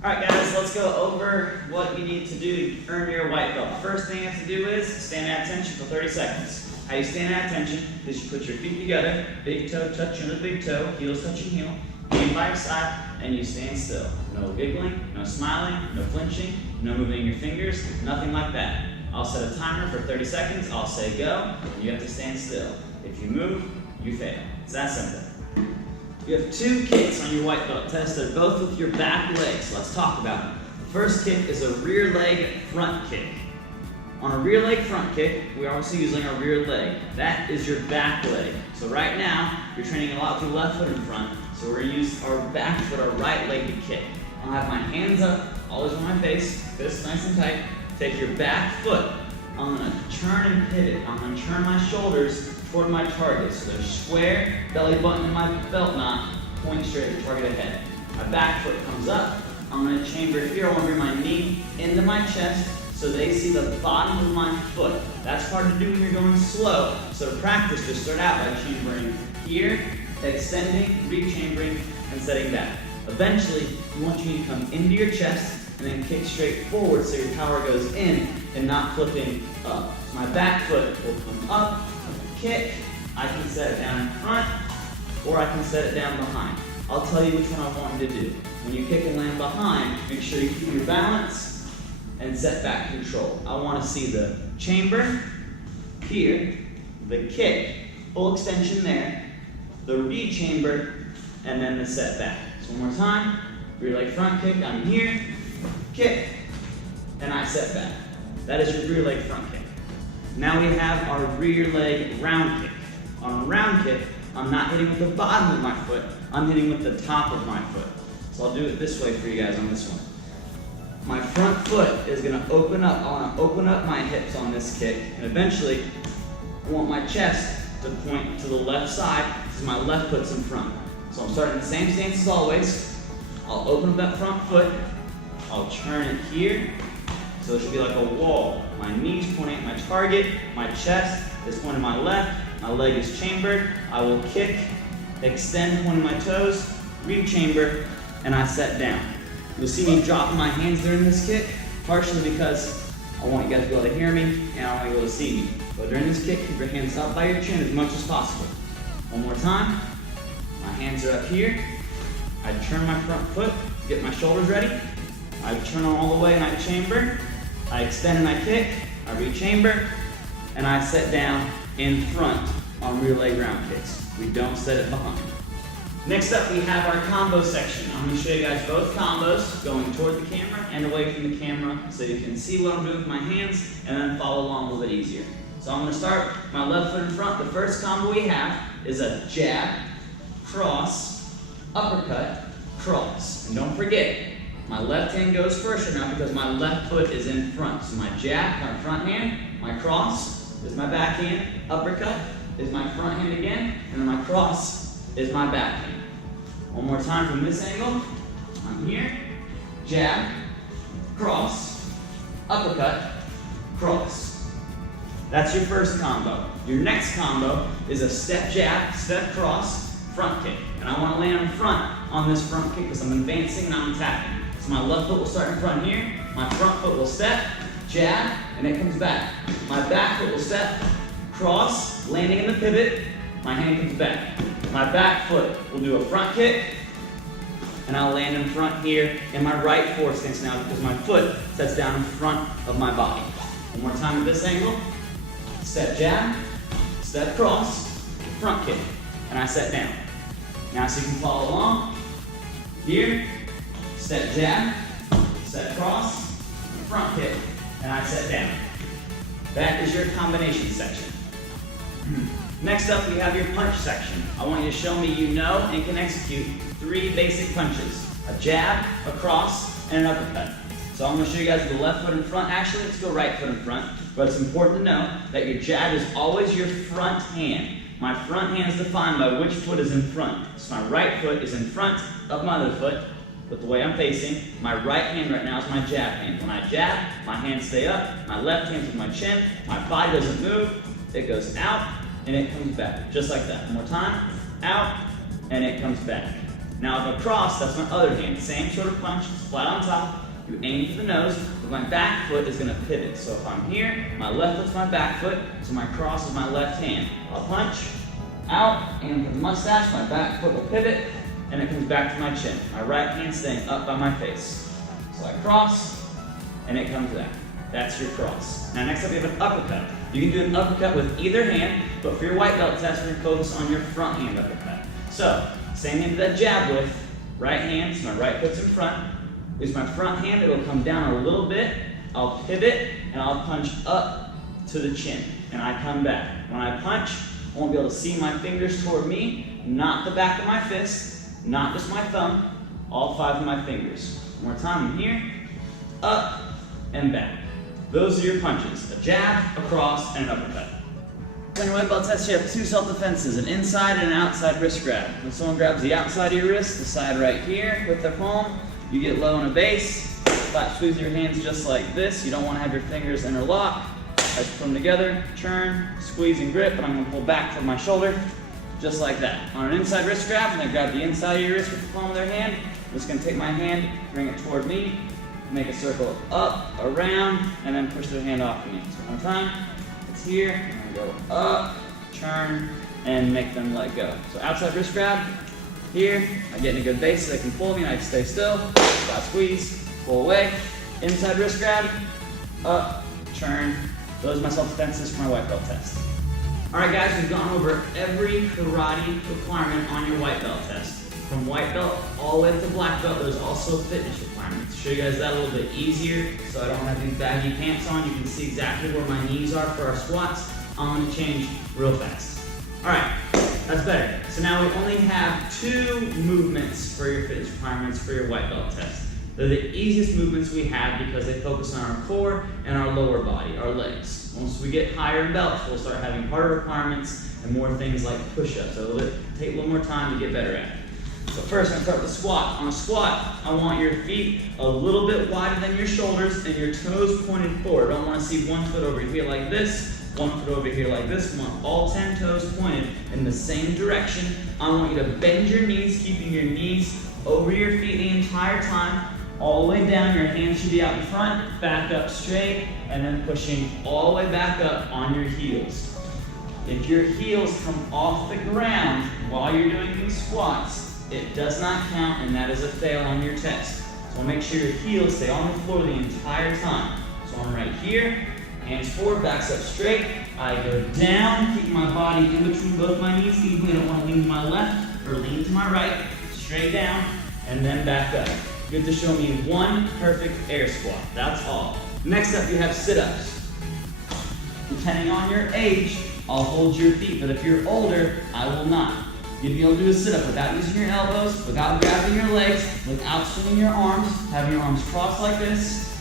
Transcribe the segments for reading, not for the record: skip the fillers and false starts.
Alright guys, let's go over what you need to do to earn your white belt. First thing you have to do is stand at attention for 30 seconds. How you stand at attention is you put your feet together, big toe touching the big toe, heels touching heel, hand by your side, and you stand still. No giggling, no smiling, no flinching, no moving your fingers, nothing like that. I'll set a timer for 30 seconds, I'll say go, and you have to stand still. If you move, you fail. It's that simple. You have two kicks on your white belt test. They're both with your back legs. Let's talk about them. The first kick is a rear leg front kick. On a rear leg front kick, we're also using our rear leg. That is your back leg. So right now, you're training a lot with your left foot in front. So we're going to use our back foot, our right leg to kick. I'll have my hands up, always on my face, fists nice and tight. Take your back foot. I'm going to turn and pivot. I'm going to turn my shoulders toward my target. So there's square, belly button in my belt knot, point straight at the target ahead. My back foot comes up. I'm going to chamber here. I want to bring my knee into my chest so they see the bottom of my foot. That's hard to do when you're going slow. So to practice, just start out by chambering here, extending, re-chambering, and setting back. Eventually, we want you to come into your chest and then kick straight forward so your power goes in and not flipping up. So my back foot will come up, kick, I can set it down in front, or I can set it down behind. I'll tell you which one I want you to do. When you kick and land behind, make sure you keep your balance and set back control. I want to see the chamber here, the kick, full extension there, the re-chamber, and then the set back. So one more time, rear leg front kick, I'm here, kick, and I set back. That is your rear leg front kick. Now we have our rear leg round kick. On a round kick, I'm not hitting with the bottom of my foot, I'm hitting with the top of my foot. So I'll do it this way for you guys on this one. My front foot is gonna open up. I wanna open up my hips on this kick, and eventually, I want my chest to point to the left side, because my left foot's in front. So I'm starting the same stance as always. I'll open up that front foot, I'll turn it here, so it should be like a wall. My knees pointing at my target, my chest is pointing my left, my leg is chambered. I will kick, extend, pointing my toes, re-chamber, and I set down. You'll see me dropping my hands during this kick, partially because I want you guys to be able to hear me and I want you to be able to see me. But during this kick, keep your hands up by your chin as much as possible. One more time. My hands are up here. I turn my front foot, get my shoulders ready. I turn on all the way and I chamber. I extend and I kick. I re-chamber. And I set down in front on rear leg round kicks. We don't set it behind. Next up, we have our combo section. I'm going to show you guys both combos, going toward the camera and away from the camera, so you can see what I'm doing with my hands and then follow along a little bit easier. So I'm going to start my left foot in front. The first combo we have is a jab, cross, uppercut, cross. And don't forget, my left hand goes first right now because my left foot is in front. So my jab, my front hand, my cross is my back hand, uppercut is my front hand again, and then my cross is my back hand. One more time from this angle. I'm here, jab, cross, uppercut, cross. That's your first combo. Your next combo is a step jab, step cross, front kick. And I want to land in front on this front kick because I'm advancing and I'm attacking. So my left foot will start in front here, my front foot will step, jab, and it comes back. My back foot will step, cross, landing in the pivot, my hand comes back. My back foot will do a front kick, and I'll land in front here in my right forward stance now because my foot sets down in front of my body. One more time at this angle. Step jab, step cross, front kick, and I set down. Now so you can follow along. Here, step jab, step cross, front kick, and I set down. That is your combination section. Next up, we have your punch section. I want you to show me you know and can execute 3 basic punches. A jab, a cross, and an uppercut. So I'm going to show you guys the left foot in front. Actually, let's go right foot in front. But it's important to know that your jab is always your front hand. My front hand is defined by which foot is in front. So my right foot is in front of my other foot, with the way I'm facing. My right hand right now is my jab hand. When I jab, my hands stay up. My left hand's with my chin. My body doesn't move. It goes out. And it comes back, just like that. One more time, out, and it comes back. Now if I cross, that's my other hand. Same sort of punch, it's flat on top. You aim for the nose, but my back foot is gonna pivot. So if I'm here, my left foot's my back foot, so my cross is my left hand. I'll punch, out, and with the mustache, my back foot will pivot, and it comes back to my chin. My right hand staying up by my face. So I cross, and it comes back. That's your cross. Now next up we have an uppercut. You can do an uppercut with either hand, but for your white belt test, we're gonna focus on your front hand uppercut. So, same hand that jab with, right hand, so my right foot's in front. Use my front hand, it'll come down a little bit, I'll pivot, and I'll punch up to the chin, and I come back. When I punch, I won't be able to see my fingers toward me, not the back of my fist, not just my thumb, all 5 of my fingers. One more time, I'm here, up, and back. Those are your punches, a jab, a cross, and an uppercut. On your white belt test, you have 2 self-defenses, an inside and an outside wrist grab. When someone grabs the outside of your wrist, the side right here with their palm, you get low in a base, flat squeeze your hands just like this. You don't want to have your fingers interlock. I just put them together, turn, squeeze and grip, and I'm going to pull back from my shoulder, just like that. On an inside wrist grab, I'm going to grab the inside of your wrist with the palm of their hand. I'm just going to take my hand, bring it toward me, make a circle up, around, and then push their hand off me. So one more time, it's here, I'm going to go up, turn, and make them let go. So outside wrist grab, here, I get in a good base so they can pull me and I stay still. Flat squeeze, pull away. Inside wrist grab, up, turn. Those are my self-defenses for my white belt test. Alright guys, we've gone over every karate requirement on your white belt test. From white belt all the way up to black belt, there's also fitness requirements. To show you guys that a little bit easier, so I don't have these baggy pants on, you can see exactly where my knees are for our squats. I'm going to change real fast. Alright. That's better. So now we only have 2 movements for your fitness requirements for your white belt test. They're the easiest movements we have because they focus on our core and our lower body, our legs. Once we get higher in belts, we'll start having harder requirements and more things like push-ups. So it'll take a little more time to get better at it. So first, I'm going to start with the squat. On a squat, I want your feet a little bit wider than your shoulders and your toes pointed forward. I don't want to see one foot over here like this, one foot over here like this. We want all 10 toes pointed in the same direction. I want you to bend your knees, keeping your knees over your feet the entire time. All the way down, your hands should be out in front, back up straight, and then pushing all the way back up on your heels. If your heels come off the ground while you're doing these squats, it does not count, and that is a fail on your test. So make sure your heels stay on the floor the entire time. So I'm right here, hands forward, backs up straight. I go down, keep my body in between both my knees. Even I don't want to lean to my left or lean to my right. Straight down, and then back up. Good to show me 1 perfect air squat. That's all. Next up, you have sit-ups. Depending on your age, I'll hold your feet, but if you're older, I will not. You'll be able to do a sit-up without using your elbows, without grabbing your legs, without swinging your arms, having your arms crossed like this.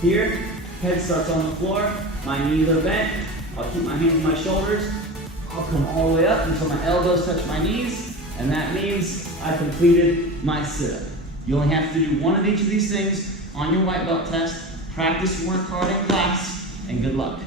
Here, head starts on the floor, my knees are bent, I'll keep my hands on my shoulders, I'll come all the way up until my elbows touch my knees, and that means I completed my sit-up. You only have to do 1 of each of these things on your white belt test. Practice, work hard in class, and good luck.